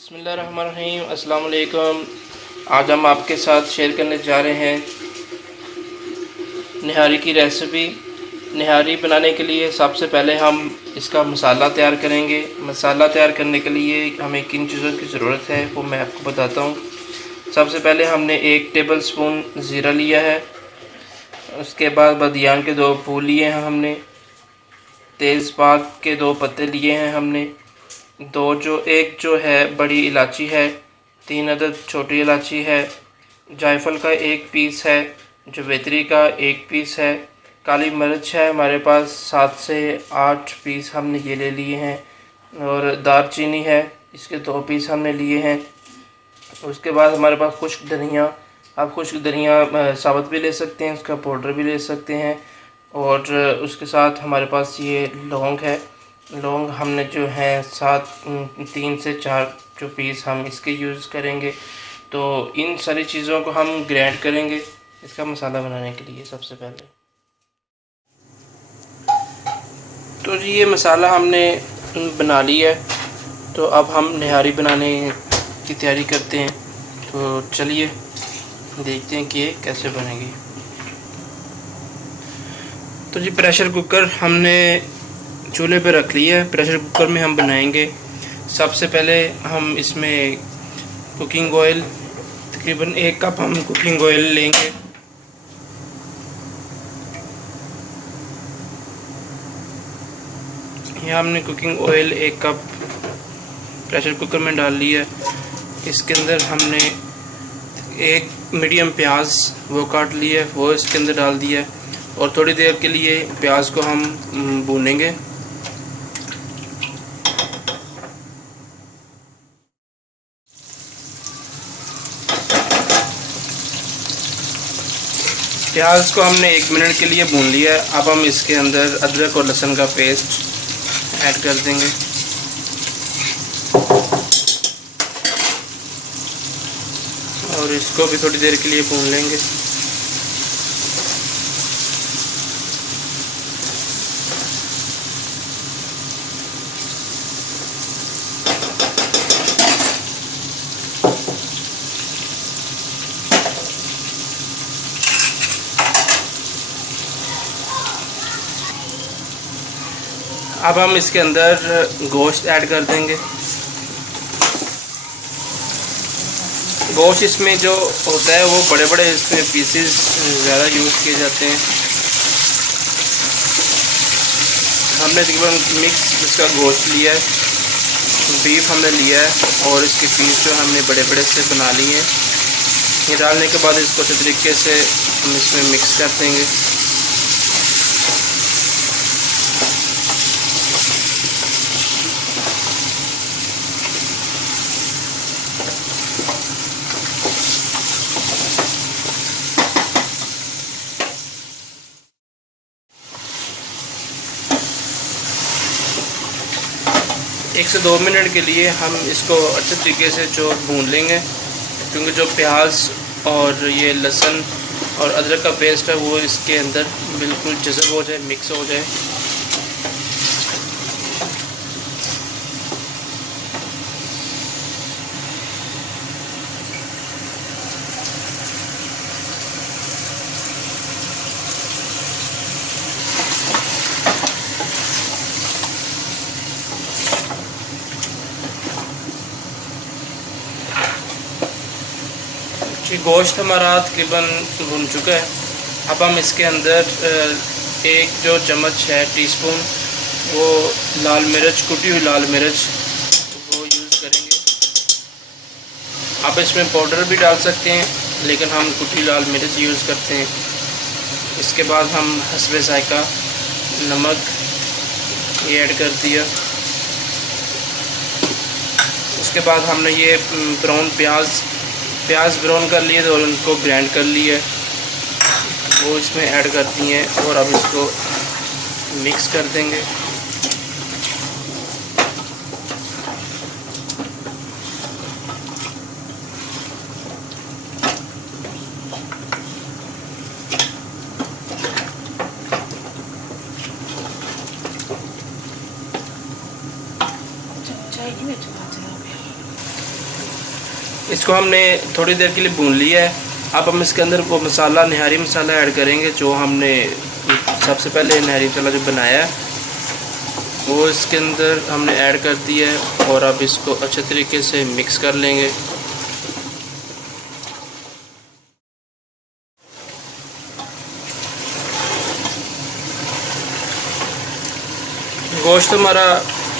बिस्मिल्लाहिर्रहमानिर्रहीम। अस्सलाम वालेकुम। आज हम आपके साथ शेयर करने जा रहे हैं निहारी की रेसिपी। निहारी बनाने के लिए सबसे पहले हम इसका मसाला तैयार करेंगे। मसाला तैयार करने के लिए हमें किन चीज़ों की ज़रूरत है वो मैं आपको बताता हूँ। सबसे पहले हमने 1 टेबल स्पून ज़ीरा लिया है। उसके बाद बदियान के 2 फूल लिए हैं हमने। तेज़पात के 2 पत्ते लिए हैं हमने। एक जो है बड़ी इलायची है, 3 अदद छोटी इलायची है, जायफल का 1 पीस है, जवेत्री का 1 पीस है, काली मिर्च है हमारे पास 7 से 8 पीस हमने ये ले लिए हैं, और दालचीनी है, इसके 2 पीस हमने लिए हैं। उसके बाद हमारे पास खुश्क धनिया, आप खुश्क धनिया साबुत भी ले सकते हैं, उसका पाउडर भी ले सकते हैं। और उसके साथ हमारे पास ये लौंग है। लौंग हमने जो है 3 से 4 जो पीस हम इसके यूज़ करेंगे। तो इन सारी चीज़ों को हम ग्राइंड करेंगे इसका मसाला बनाने के लिए। सबसे पहले तो जी ये मसाला हमने बना लिया है। तो अब हम निहारी बनाने की तैयारी करते हैं। तो चलिए देखते हैं कि ये कैसे बनेगी। तो जी प्रेशर कुकर हमने चूल्हे पे रख लिया है। प्रेशर कुकर में हम बनाएंगे। सबसे पहले हम इसमें कुकिंग ऑयल, तकरीबन 1 कप हम कुकिंग ऑयल लेंगे। यहाँ हमने cooking oil 1 cup pressure cooker में डाल लिया है। इसके अंदर हमने 1 मीडियम प्याज वो काट लिया है, वो इसके अंदर डाल दिया है। और थोड़ी देर के लिए प्याज को हम भूनेंगे। प्याज को हमने 1 मिनट के लिए भून लिया है। अब हम इसके अंदर अदरक और लहसुन का पेस्ट ऐड कर देंगे। और इसको भी थोड़ी देर के लिए भून लेंगे। अब हम इसके अंदर गोश्त ऐड कर देंगे। गोश्त इसमें जो होता है वो बड़े बड़े इसमें पीसेस ज़्यादा यूज़ किए जाते हैं। हमने तकरीबन मिक्स इसका गोश्त लिया है, बीफ हमने लिया है, और इसके पीस जो हमने बड़े बड़े से बना लिए हैं। ये डालने के बाद इसको अच्छे तरीके से हम इसमें मिक्स कर देंगे। एक से 2 मिनट के लिए हम इसको अच्छे तरीके से जो भून लेंगे, क्योंकि जो प्याज और ये लहसुन और अदरक का पेस्ट है वो इसके अंदर बिल्कुल जज़ब हो जाए, मिक्स हो जाए। गोश्त हमारा तकरीबन भुन चुका है। अब हम इसके अंदर 1 जो चम्मच है टीस्पून वो लाल मिर्च, कुटी हुई लाल मिर्च वो यूज़ करेंगे। आप इसमें पाउडर भी डाल सकते हैं, लेकिन हम कुटी लाल मिर्च यूज़ करते हैं। इसके बाद हम हस्बे ज़ायका नमक ये ऐड कर दिया। उसके बाद हमने ये ब्राउन प्याज ब्राउन कर लिए और उनको ग्राइंड कर लिया वो इसमें ऐड करती हैं, और अब इसको मिक्स कर देंगे। इसको हमने थोड़ी देर के लिए भून लिया है। अब हम इसके अंदर वो मसाला, निहारी मसाला ऐड करेंगे जो हमने सबसे पहले निहारी मसाला जो बनाया है वो इसके अंदर हमने ऐड कर दिया है। और अब इसको अच्छे तरीके से मिक्स कर लेंगे। गोश्त हमारा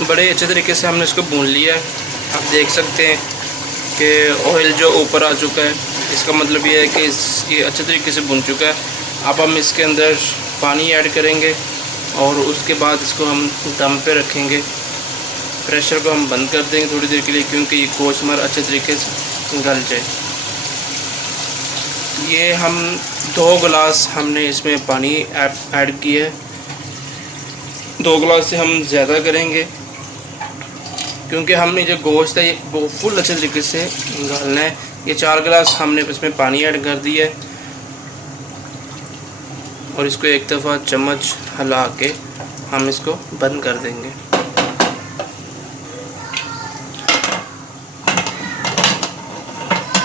बड़े अच्छे तरीके से हमने इसको भून लिया है। आप देख सकते हैं कि ऑयल जो ऊपर आ चुका है, इसका मतलब ये है कि ये अच्छे तरीके से भुन चुका है। अब हम इसके अंदर पानी ऐड करेंगे और उसके बाद इसको हम दम पे रखेंगे। प्रेशर को हम बंद कर देंगे थोड़ी देर के लिए, क्योंकि ये गोश्त हमारा अच्छे तरीके से गल जाए। ये हम 2 गिलास हमने इसमें पानी ऐड किया है। 2 गिलास से हम ज़्यादा करेंगे, क्योंकि हमने जो गोश्त है वो फुल अच्छे तरीके से गलना है। ये 4 गिलास हमने इसमें पानी ऐड कर दिया है और इसको एक दफ़ा चम्मच हिला के हम इसको बंद कर देंगे।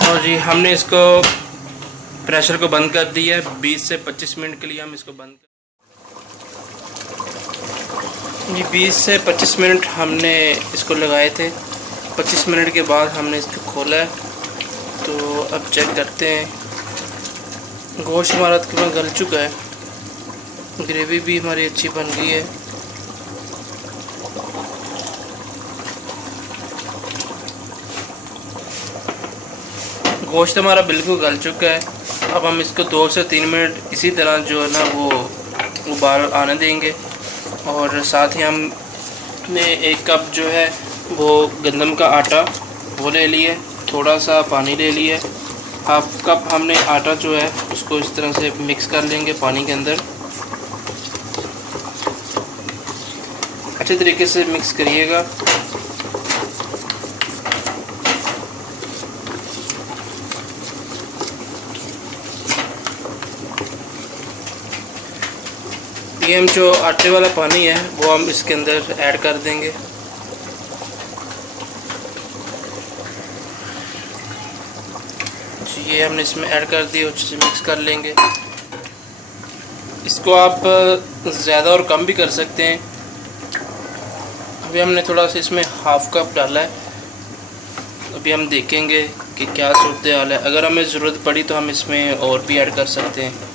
और जी हमने इसको प्रेशर को बंद कर दिया है। 20 से 25 मिनट के लिए हम इसको बंद जी 20 से 25 मिनट हमने इसको लगाए थे। 25 मिनट के बाद हमने इसको खोला है, तो अब चेक करते हैं। गोश्त हमारा तकरीबन गल चुका है, ग्रेवी भी हमारी अच्छी बन गई है। गोश्त हमारा बिल्कुल गल चुका है। अब हम इसको 2 से 3 मिनट इसी तरह जो है ना वो उबाल आने देंगे। और साथ ही हमने 1 कप जो है वो गंदम का आटा वो ले लिया, थोड़ा सा पानी ले लिया। 1/2 कप हमने आटा जो है उसको इस तरह से मिक्स कर लेंगे पानी के अंदर। अच्छे तरीके से मिक्स करिएगा। ये हम जो आटे वाला पानी है वो हम इसके अंदर ऐड कर देंगे। ये हमने इसमें ऐड कर दिया, अच्छे से मिक्स कर लेंगे। इसको आप ज़्यादा और कम भी कर सकते हैं। अभी हमने थोड़ा सा इसमें 1/2 कप डाला है। अभी हम देखेंगे कि क्या सूरत हाल है। अगर हमें ज़रूरत पड़ी तो हम इसमें और भी ऐड कर सकते हैं।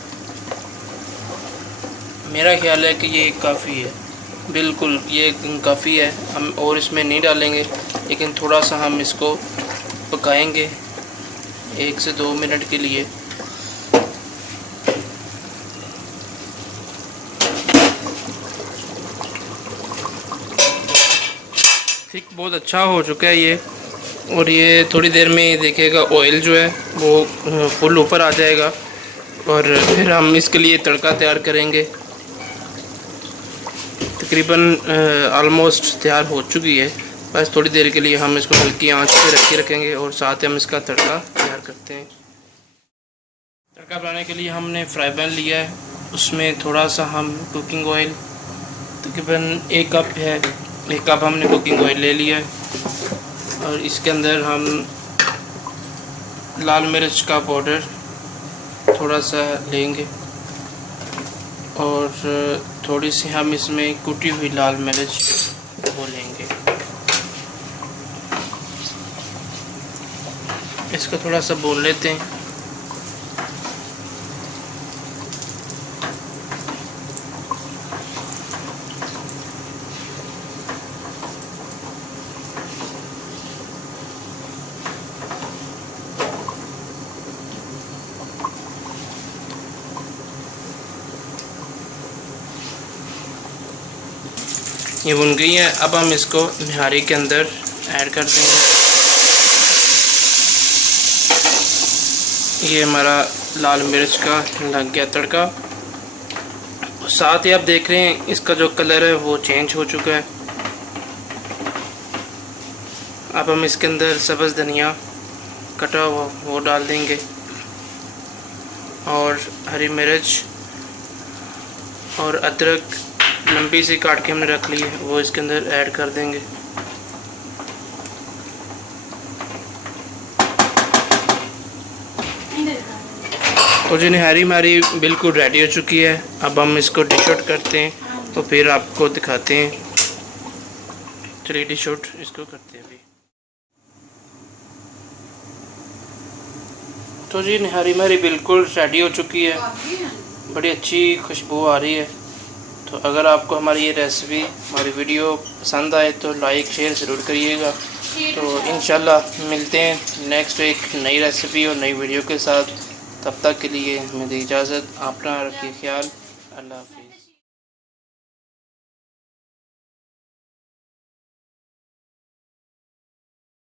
मेरा ख्याल है कि ये काफ़ी है, बिल्कुल ये काफ़ी है। हम और इसमें नहीं डालेंगे, लेकिन थोड़ा सा हम इसको पकाएंगे 1 से 2 मिनट के लिए। ठीक, बहुत अच्छा हो चुका है ये। और ये थोड़ी देर में देखिएगा ऑयल जो है वो फुल ऊपर आ जाएगा। और फिर हम इसके लिए तड़का तैयार करेंगे। तकरीबन ऑलमोस्ट तैयार हो चुकी है, बस थोड़ी देर के लिए हम इसको हल्की आंच पे रखेंगे और साथ ही हम इसका तड़का तैयार करते हैं। तड़का बनाने के लिए हमने फ्राई पैन लिया है, उसमें थोड़ा सा हम कुकिंग ऑयल, तकरीबन 1 कप है, 1 कप हमने कुकिंग ऑयल ले लिया है। और इसके अंदर हम लाल मिर्च का पाउडर थोड़ा सा लेंगे और थोड़ी सी हम इसमें कुटी हुई लाल मिर्च वो लेंगे। इसको थोड़ा सा भून लेते हैं। ये भुन गई है। अब हम इसको निहारी के अंदर ऐड कर देंगे। ये हमारा लाल मिर्च का लग गया तड़का। साथ ही आप देख रहे हैं इसका जो कलर है वो चेंज हो चुका है। अब हम इसके अंदर सब्ज़ धनिया कटा हुआ वो डाल देंगे और हरी मिर्च और अदरक लंबी सी काट के हमने रख ली है वो इसके अंदर ऐड कर देंगे। और जो निहारी हमारी बिल्कुल रेडी हो चुकी है। अब हम इसको डिश आउट करते हैं तो फिर आपको दिखाते हैं। चलिए डिश आउट इसको करते हैं अभी। तो जी निहारी हमारी बिल्कुल रेडी हो चुकी है, बड़ी अच्छी खुशबू आ रही है। तो अगर आपको हमारी ये रेसिपी, हमारी वीडियो पसंद आए तो लाइक शेयर ज़रूर करिएगा। तो इंशाल्लाह मिलते हैं नेक्स्ट एक नई रेसिपी और नई वीडियो के साथ। तब तक के लिए मेरी इजाज़त, अपना रखिए ख्याल। अल्लाह हाफ़िज़।